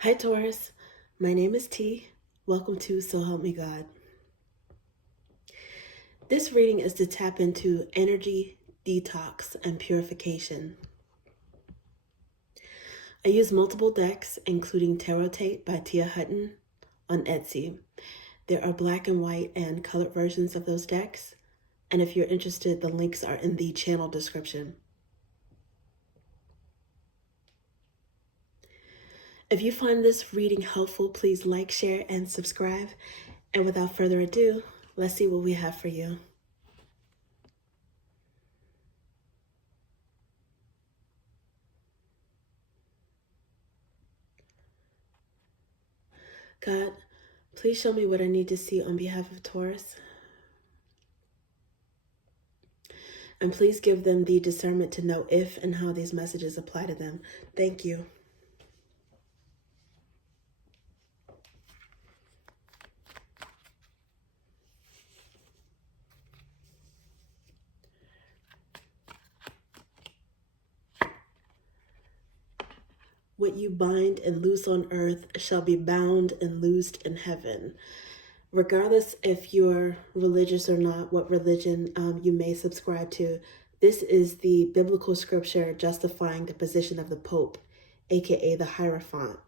Hi Taurus, my name is T. Welcome to So Help Me God. This reading is to tap into energy, detox, and purification. I use multiple decks, including Tarot Tape by Tia Hutton on Etsy. There are black and white and colored versions of those decks, and if you're interested, the links are in the channel description. If you find this reading helpful, please like, share, and subscribe. And without further ado, let's see what we have for you. God, please show me what I need to see on behalf of Taurus. And please give them the discernment to know if and how these messages apply to them. Thank you. What you bind and loose on earth shall be bound and loosed in heaven. Regardless if you're religious or not, what religion you may subscribe to, this is the biblical scripture justifying the position of the Pope, aka the Hierophant,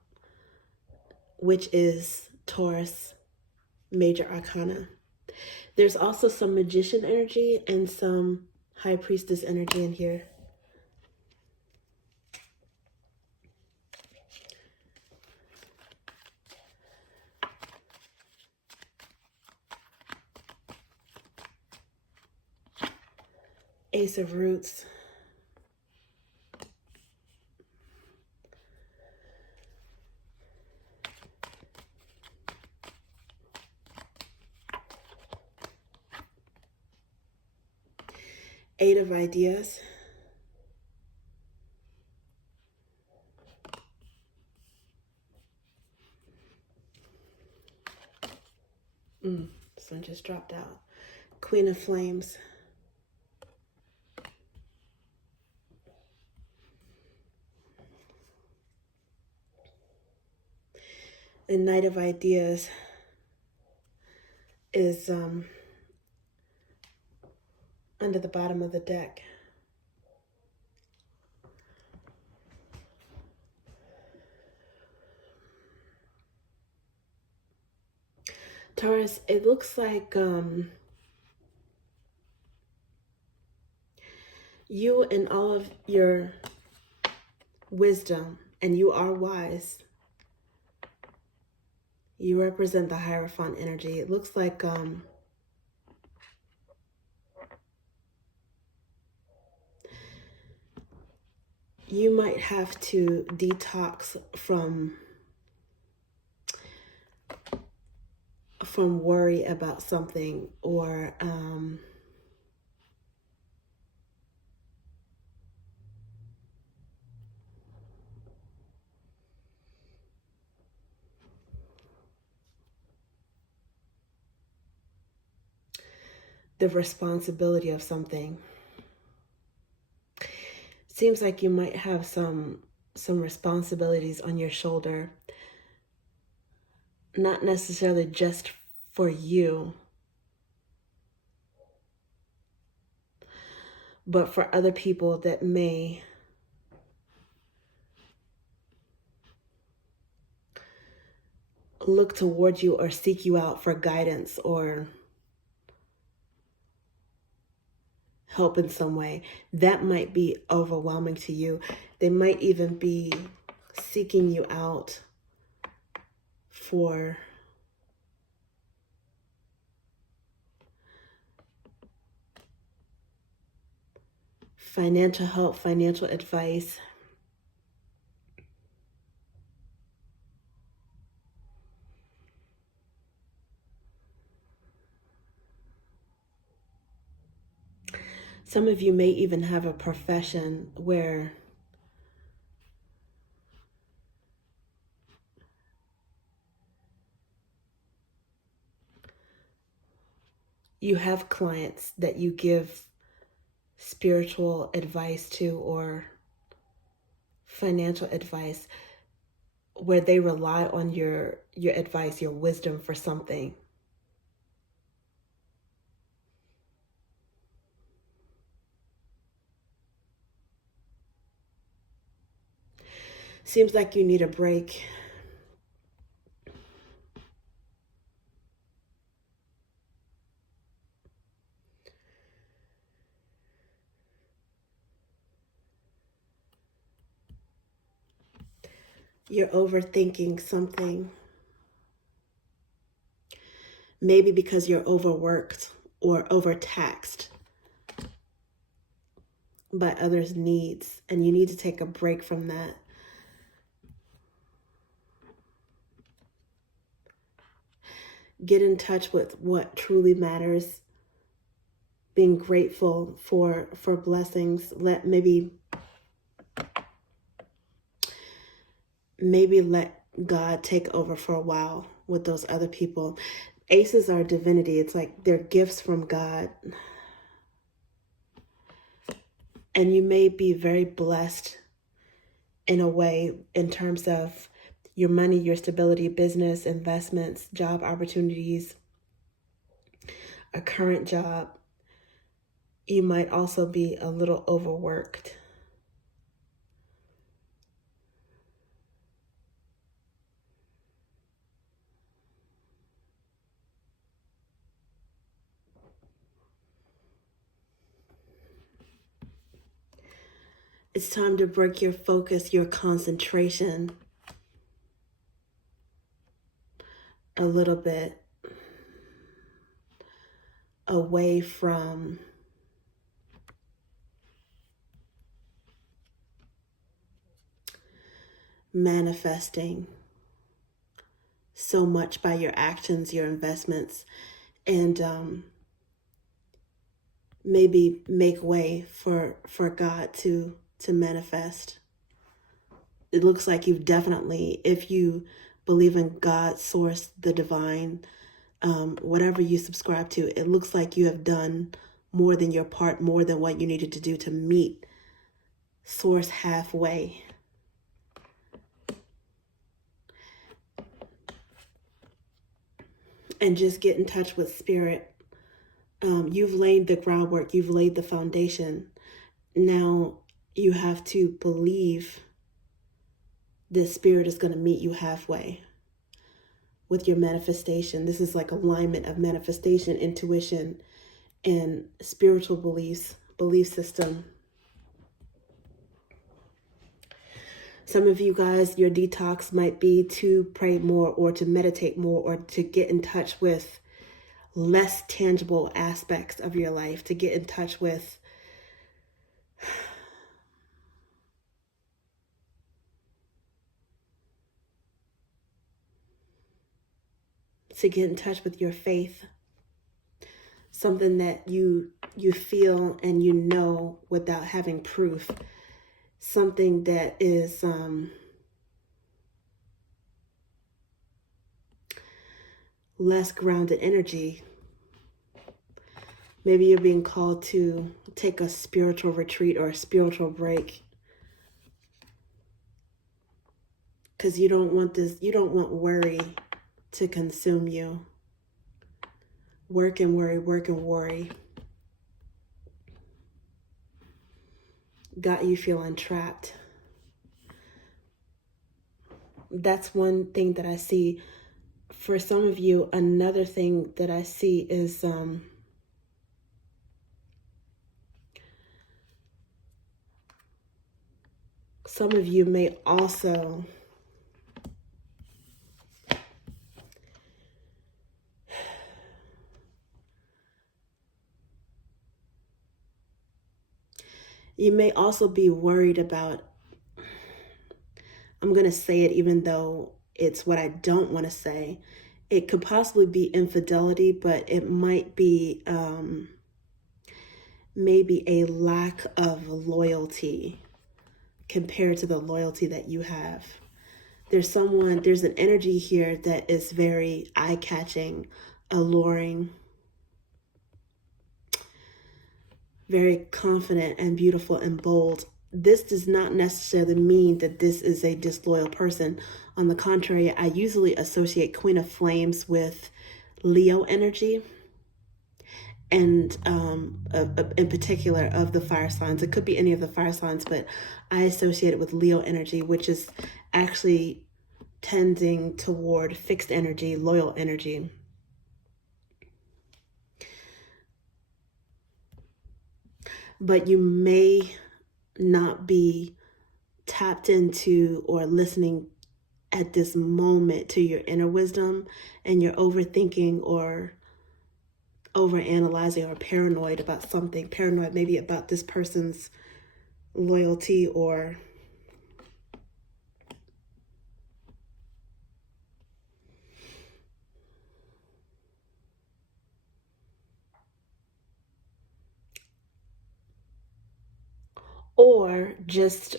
which is Taurus Major Arcana. There's also some magician energy and some high priestess energy in here. Ace of Roots. Eight of Ideas. This one just dropped out. Queen of Flames. And Knight of Ideas is under the bottom of the deck. Taurus, it looks like you and all of your wisdom, and you are wise. You represent the Hierophant energy. It looks like you might have to detox from worry about something, or the responsibility of something. Seems like you might have some responsibilities on your shoulder, not necessarily just for you, but for other people that may look towards you or seek you out for guidance or help in some way. That might be overwhelming to you. They might even be seeking you out for financial help, financial advice. Some of you may even have a profession where you have clients that you give spiritual advice to or financial advice, where they rely on your advice, your wisdom for something. Seems like you need a break. You're overthinking something. Maybe because you're overworked or overtaxed by others' needs, and you need to take a break from that. Get in touch with what truly matters. Being grateful for blessings. Maybe let God take over for a while with those other people. Aces are divinity. It's like they're gifts from God. And you may be very blessed in a way in terms of your money, your stability, business, investments, job opportunities, a current job. You might also be a little overworked. It's time to break your focus, your concentration a little bit away from manifesting so much by your actions, your investments, and maybe make way for God to manifest. It looks like you've definitely, if you believe in God, source, the divine, whatever you subscribe to, it looks like you have done more than your part, more than what you needed to do to meet source halfway. And just get in touch with spirit. You've laid the groundwork, you've laid the foundation. Now you have to believe this spirit is going to meet you halfway with your manifestation. This is like alignment of manifestation, intuition, and spiritual beliefs, belief system. Some of you guys, your detox might be to pray more or to meditate more or to get in touch with less tangible aspects of your life, to get in touch with your faith, something that you feel and you know without having proof, something that is less grounded energy. Maybe you're being called to take a spiritual retreat or a spiritual break because you don't want worry to consume you. Work and worry, work and worry got you feeling trapped. That's one thing that I see. For some of you, another thing that I see is some of you may also be worried about, I'm going to say it even though it's what I don't want to say. It could possibly be infidelity, but it might be maybe a lack of loyalty compared to the loyalty that you have. There's an energy here that is very eye-catching, alluring, very confident and beautiful and bold. this does not necessarily mean that this is a disloyal person. On the contrary, I usually associate Queen of Flames with Leo energy, and in particular of the fire signs. It could be any of the fire signs, but I associate it with Leo energy, which is actually tending toward fixed energy, loyal energy. But you may not be tapped into or listening at this moment to your inner wisdom, and you're overthinking or overanalyzing or paranoid about something. Paranoid maybe about this person's loyalty, or just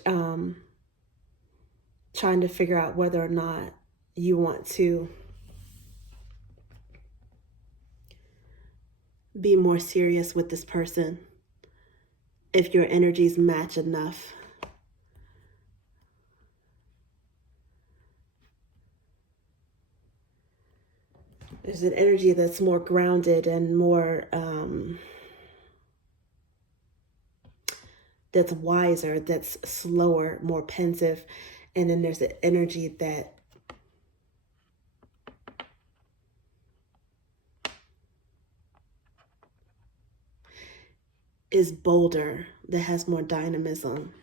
trying to figure out whether or not you want to be more serious with this person, if your energies match enough. There's an energy that's more grounded and more that's wiser, that's slower, more pensive. And then there's an energy that is bolder, that has more dynamism.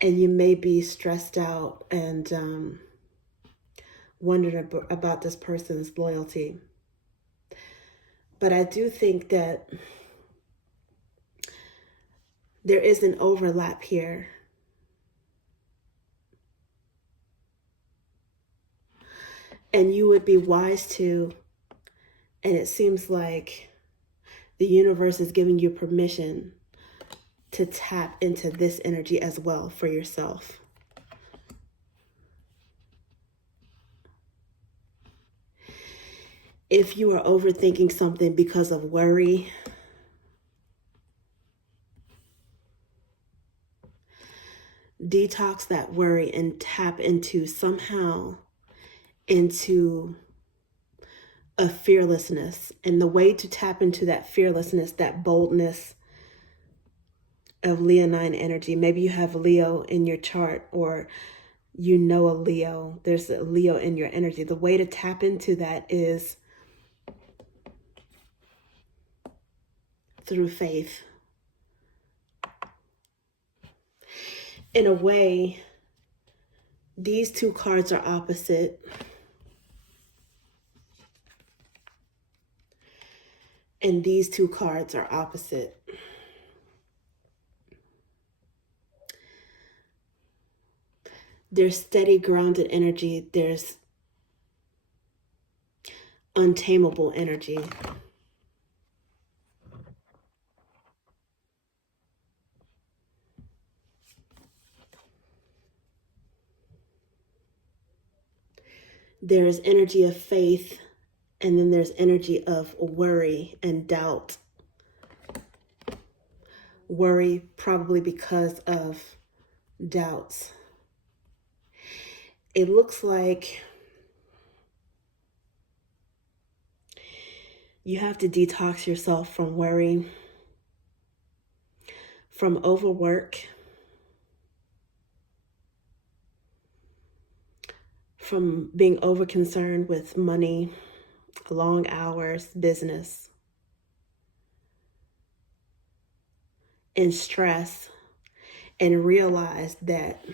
And you may be stressed out and wondering about this person's loyalty. But I do think that there is an overlap here. And you would be wise to, and it seems like the universe is giving you permission to tap into this energy as well for yourself. If you are overthinking something because of worry, detox that worry and tap into somehow into a fearlessness. And the way to tap into that fearlessness, that boldness of Leonine energy, maybe you have Leo in your chart, or you know a Leo, there's a Leo in your energy. The way to tap into that is through faith. In a way, these two cards are opposite. And these two cards are opposite. There's steady, grounded energy. There's untamable energy. There's energy of faith, and then there's energy of worry and doubt. Worry probably because of doubts. It looks like you have to detox yourself from worry, from overwork, from being over concerned with money, long hours, business, and stress, and realize that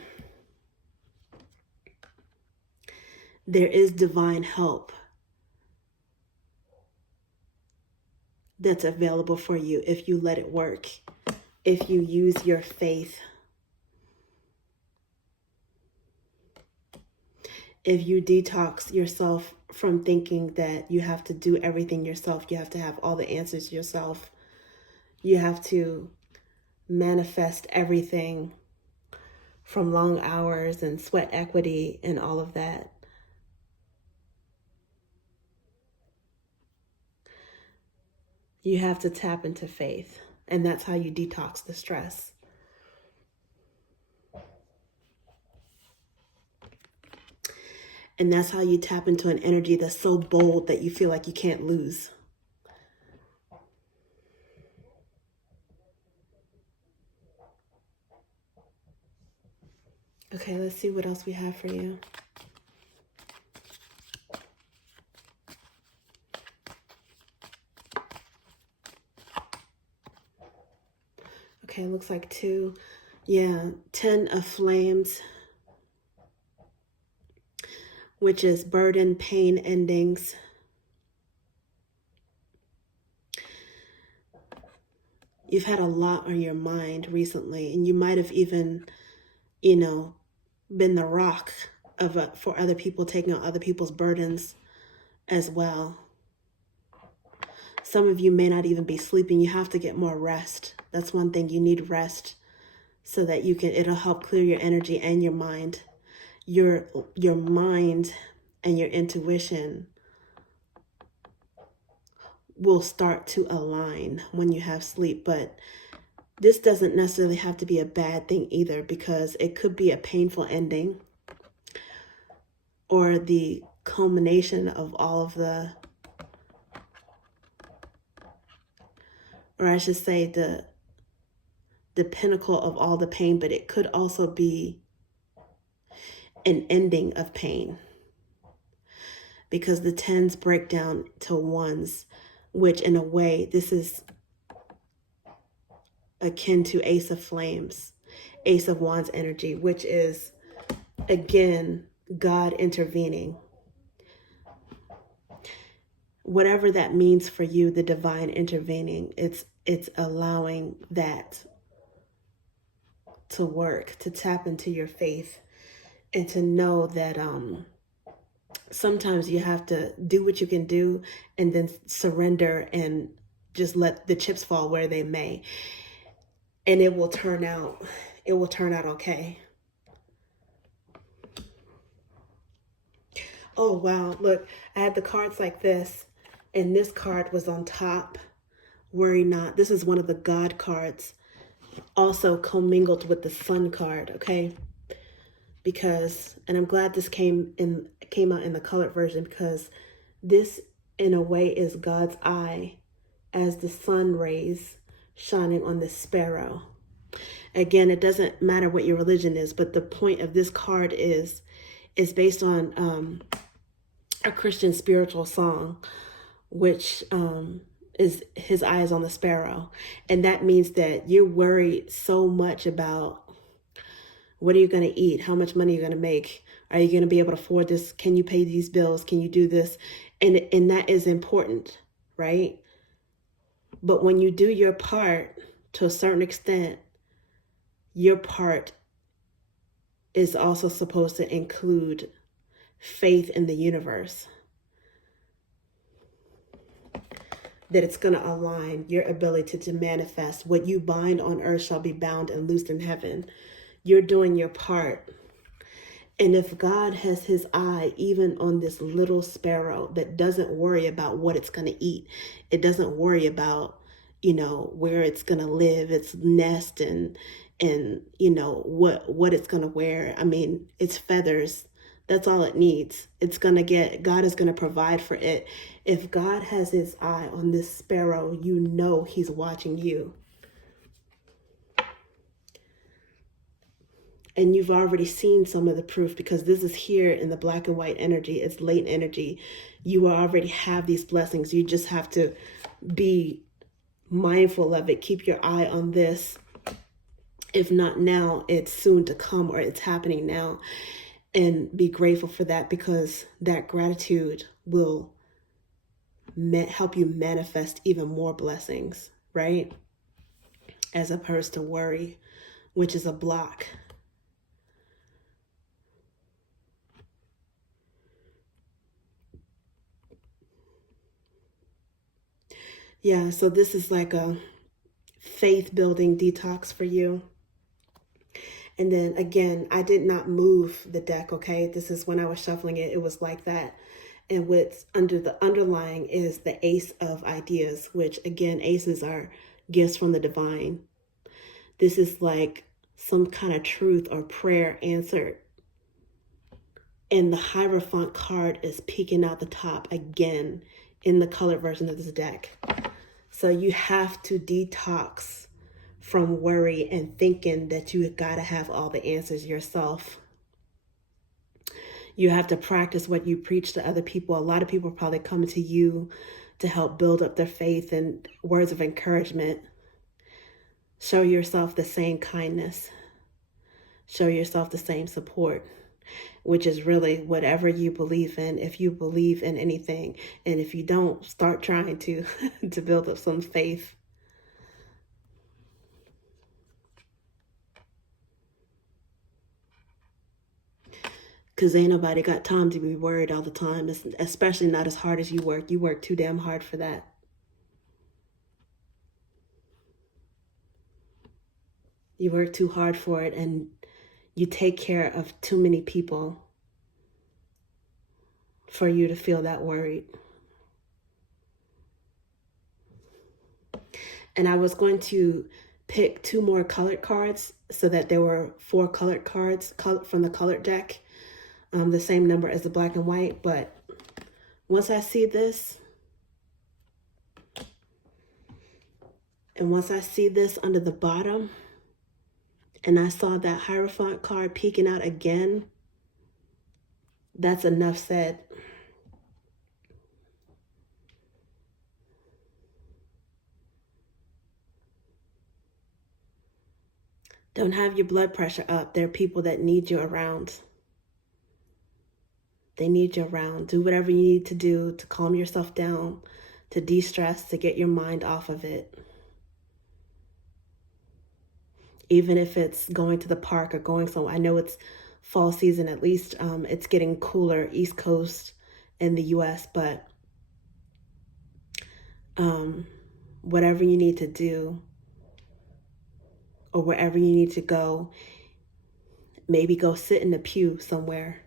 there is divine help that's available for you if you let it work, if you use your faith, if you detox yourself from thinking that you have to do everything yourself, you have to have all the answers yourself, you have to manifest everything from long hours and sweat equity and all of that. You have to tap into faith. And that's how you detox the stress. And that's how you tap into an energy that's so bold that you feel like you can't lose. Okay, let's see what else we have for you. Okay, looks like 2. Yeah, 10 of flames, which is burden, pain, endings. You've had a lot on your mind recently, and you might have even, been the rock for other people, taking on other people's burdens as well. Some of you may not even be sleeping. You have to get more rest. That's one thing. You need rest so that it'll help clear your energy and your mind. Your mind and your intuition will start to align when you have sleep. But this doesn't necessarily have to be a bad thing either, because it could be a painful ending or the culmination of all of or I should say the pinnacle of all the pain, but it could also be an ending of pain, because the 10s break down to 1s, which in a way, this is akin to Ace of Flames, Ace of Wands energy, which is, again, God intervening. Whatever that means for you, the divine intervening, it's allowing that to work, to tap into your faith, and to know that sometimes you have to do what you can do and then surrender and just let the chips fall where they may. And it will turn out okay. Oh, wow. Look, I had the cards like this, and this card was on top. Worry not. This is one of the God cards, also commingled with the Sun card, okay? And I'm glad this came out in the colored version, because this, in a way, is God's eye as the sun rays shining on the sparrow. Again, it doesn't matter what your religion is, but the point of this card is based on a Christian spiritual song, which is His eyes on the sparrow. And that means that you're worried so much about what are you going to eat? How much money are you going to make? Are you going to be able to afford this? Can you pay these bills? Can you do this? And that is important, right? But when you do your part, to a certain extent, your part is also supposed to include faith in the universe. That it's going to align your ability to manifest. What you bind on earth shall be bound and loosed in heaven. You're doing your part. And if God has His eye even on this little sparrow that doesn't worry about what it's going to eat, it doesn't worry about, where it's going to live, its nest, and what it's going to wear. I mean, its feathers, that's all it needs. God is going to provide for it. If God has His eye on this sparrow, He's watching you. And you've already seen some of the proof, because this is here in the black and white energy. It's late energy. You already have these blessings. You just have to be mindful of it. Keep your eye on this. If not now, it's soon to come, or it's happening now. And be grateful for that, because that gratitude will help you manifest even more blessings, right? As opposed to worry, which is a block. Yeah, so this is like a faith-building detox for you. And then again, I did not move the deck, okay? This is when I was shuffling it, it was like that. And what's under the underlying is the Ace of Ideas, which again, aces are, gifts from the divine. This is like some kind of truth or prayer answered. And the Hierophant card is peeking out the top again in the colored version of this deck. So you have to detox from worry and thinking that you got to have all the answers yourself. You have to practice what you preach to other people. A lot of people probably come to you to help build up their faith and words of encouragement. Show yourself the same kindness. Show yourself the same support, which is really whatever you believe in. If you believe in anything, and if you don't, start trying to build up some faith. Because ain't nobody got time to be worried all the time, especially not as hard as you work. You work too damn hard for that. You work too hard for it, and you take care of too many people for you to feel that worried. And I was going to pick 2 more colored cards so that there were 4 colored cards from the colored deck. The same number as the black and white, but once I see this, and once I see this under the bottom, and I saw that Hierophant card peeking out again, that's enough said. Don't have your blood pressure up. There are people that need you around. They need you around. Do whatever you need to do to calm yourself down, to de-stress, to get your mind off of it. Even if it's going to the park or going somewhere. I know it's fall season, at least it's getting cooler East Coast in the US, but whatever you need to do or wherever you need to go, maybe go sit in a pew somewhere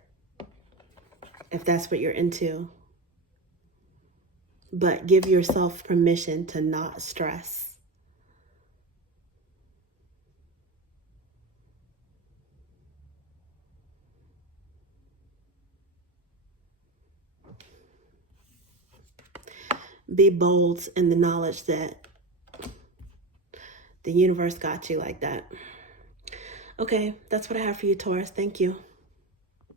if that's what you're into. But give yourself permission to not stress. Be bold in the knowledge that the universe got you like that. Okay, that's what I have for you, Taurus. Thank you.